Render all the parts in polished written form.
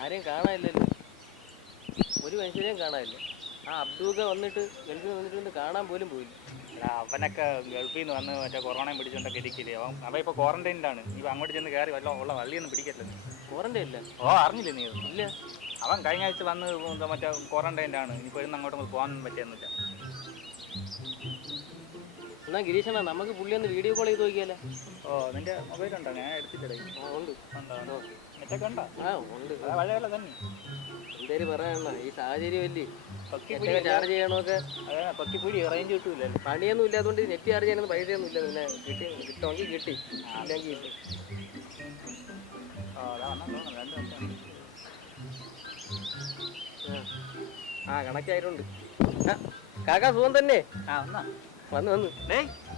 ആരെയും കാണാനില്ലല്ലോ, ഒരു മനുഷ്യരെയും കാണാനില്ല. ആ അബ്ദുക്കെ വന്നിട്ട് ഗൾഫിൽ വന്നിട്ട് കാണാൻ പോലും പോയില്ല. അവനൊക്കെ ഗൾഫിൽ നിന്ന് വന്ന് മറ്റേ കൊറോണയും പിടിച്ചോണ്ടൊക്കെ ഇരിക്കില്ലേ. അവൻ ഇപ്പോൾ ക്വാറന്റൈനിലാണ്. നീ അങ്ങോട്ട് ചെന്ന് കയറി ഉള്ള വള്ളിയൊന്നും പിടിക്കത്തില്ല നീ. ക്വാറന്റൈൻ ഇല്ല? അറിഞ്ഞില്ലേ നീ? ഇല്ല. അവൻ കഴിഞ്ഞ ആഴ്ച വന്ന് മറ്റേ ക്വാറന്റൈനിലാണ്. ഇനിയിപ്പോൾ ഇന്ന് അങ്ങോട്ടും പോകാൻ പറ്റിയൊന്നുമില്ല. എന്നാ ഗിരീഷണ, നമുക്ക് പുള്ളി ഒന്ന് വീഡിയോ കോൾ ചെയ്ത് നോക്കിയാലോ? നിന്റെ മൊബൈലുണ്ടോ? ഞാൻ എടുത്തിട്ടേ. ഉണ്ട്. നെറ്റൊക്കെ ഉണ്ടോ? ഉണ്ട്. പഴയ തന്നെ. എന്തേലും പറയണ ഈ സാഹചര്യം അല്ലേ, ചാർജ് ചെയ്യണമൊക്കെ. പൊക്കിപ്പൂടി റേഞ്ച് കിട്ടൂല. പണിയൊന്നും ഇല്ലാത്തതുകൊണ്ട് നെറ്റ് ചാർജ് ചെയ്യാനൊന്നും പൈസയൊന്നും ഇല്ല. പിന്നെ കിട്ടുമെങ്കിൽ കിട്ടി, ഇല്ലെങ്കിൽ കിട്ടും. കണക്കായിട്ടുണ്ട്. കാക്ക സുഖം തന്നെ? വന്നു.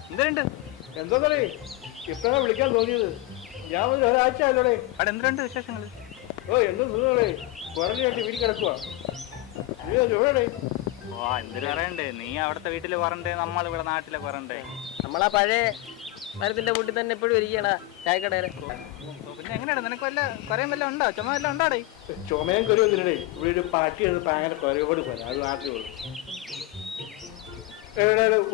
എന്തുണ്ട്? എന്തോന്നേ ഇപ്പഴാ വിളിക്കാൻ തോന്നിയത്? ഞാൻ ഒരാഴ്ച ആയല്ലോടെ. അവിടെ എന്തുണ്ട് വിശേഷങ്ങൾ? എന്തോ സുഖങ്ങളെ കുറഞ്ഞായിട്ട് വീട്ടിൽ കിടക്കുവാ. എവിടെയാണേ? എന്തിനു പറയണ്ടേ, നീ അവിടുത്തെ വീട്ടില് പറയണ്ടേ, നമ്മളിവിടെ നാട്ടിലെ പറയണ്ടേ. നമ്മളാ പഴയ മരത്തിന്റെ വീട്ടിൽ തന്നെ എപ്പോഴും ഇരിക്കണ ചായക്കടയിലെ. പിന്നെ എങ്ങനെയാണ്, നിനക്ക് വല്ല കുറയും വല്ല ഉണ്ടോ? ചുമ വല്ല ഉണ്ടോടേ? ചുമയും കൊരുവന്നില്ലേ? ഇവിടെ ഒരു പാട്ടി ഭയങ്കര കുറയോട് പോലെ, അത് മാത്രമേ ഉള്ളൂ.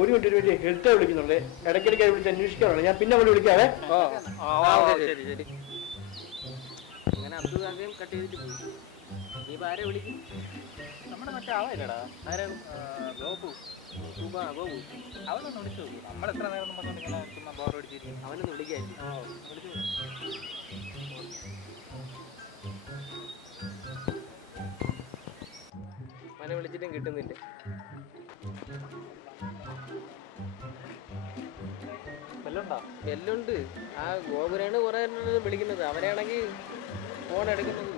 ഒരു മിനിറ്റ് എടുത്താ വിളിക്കുന്നുണ്ട്. ഇടയ്ക്കിടയ്ക്ക് വിളിച്ച് അന്വേഷിക്കാറുണ്ട്. ഞാൻ പിന്നെ അവിടെ വിളിക്കാവേ. ശരി ശരി. അങ്ങനെ അബ്ദുൽ കാക്കയും കട്ട് ചെയ്തിട്ട് പോയി. നീ ഇപ്പൊ ആരെ വിളിക്കും? നമ്മുടെ മറ്റേ ആവല്ലടാ, ആരാണ്? ഗോപു. ഗോപു അവനൊന്ന് വിളിച്ചു നോക്കി. നമ്മൾ എത്ര നേരം പറഞ്ഞുകൊണ്ട് ഇങ്ങനെ ചുമ്മാ ബോർ അടിച്ചിരിക്കും. അവനൊന്ന് വിളിക്കാല്ലേ? അവനെ വിളിച്ചിട്ടും കിട്ടുന്നില്ല. എല്ലുണ്ട്. ആ ഗോപുരാണ് കുറെ വിളിക്കുന്നത്. അവരാണെങ്കിൽ ഫോൺ എടുക്കുന്നത്.